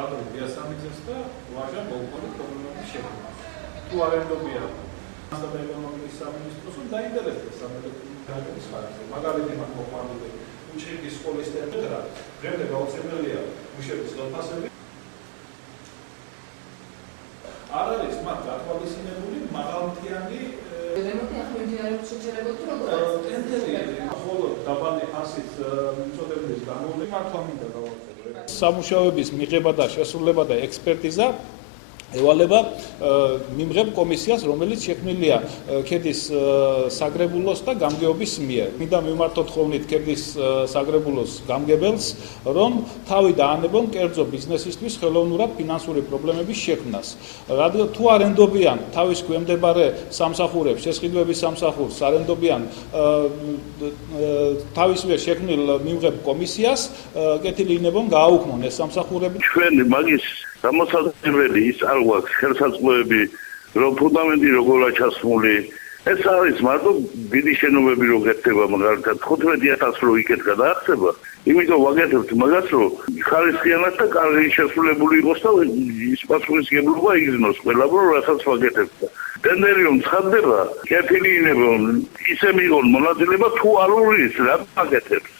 ბადრი დიასამიძეს და ვაჟა ბოლკონის პრობლემების შექმნა. თუ არ ენდობიან მასადა ეკონომიკის სამინისტროს დაინტერესდა სამედიცინო ხარჯზე. მაგალითი მათ მოყვანილი უჩხიკის სკოლის წერა, დღემდე გაუცემელია მუშების ხელფასები. არ არის მათ გათვალისწინებული მაღალმთიანი რემონტი ახლა მიმდინარეობს შეჩერებოდი როგორ ტენდერი მხოლოდ დაბალი ფასით მიწოდების გამოვლენა მართლა მინდა გავაკეთო. სამუშაოების მიღება და შესრულება და ექსპერტიზა ევალება მიმღებ კომისიას, რომელიც შექმნილია ქედის საგრებულოს და გამგეობის მიერ. მინდა მივმართოთ ხოლმით ქედის საგრებულოს გამგებელს, რომ თავი დაანებონ კერძო ბიზნესისთვის ხელოვნურად ფინანსური პრობლემების შექმნას. თუ არ ენდობიან თავის გვემდებარე სამსახურებს, შესყიდვების სამსახურს არ ენდობიან თავის მიერ შექმნილ მიმღებ კომისიას, კეთილი იქნებონ გააუქმონ ეს სამსახურები. ჩვენ მაგის გამოსაზრდელი ის არ გვაქვს ხელსაწყოები, რომ ფუნდამენტი როგორია ჩასმული. ეს არის მარტო დიდი შენობები რო გეთება, მაგალითად 15,000 რო იქეთ გადაახსება. იმიტომ ვაგეთებთ მაგას, რომ ხარისხიანად და კარგი შესრულებული იყოს და ის პასუხისმგებლობა იგრძნოს ყველაფრო, რასაც ვაგეთებთ. ტენდერი რომ ცხადდება, კეთილი იქნება ისე მიიღონ მონაწილეობა თუ არ არის რა ვაგეთებთ.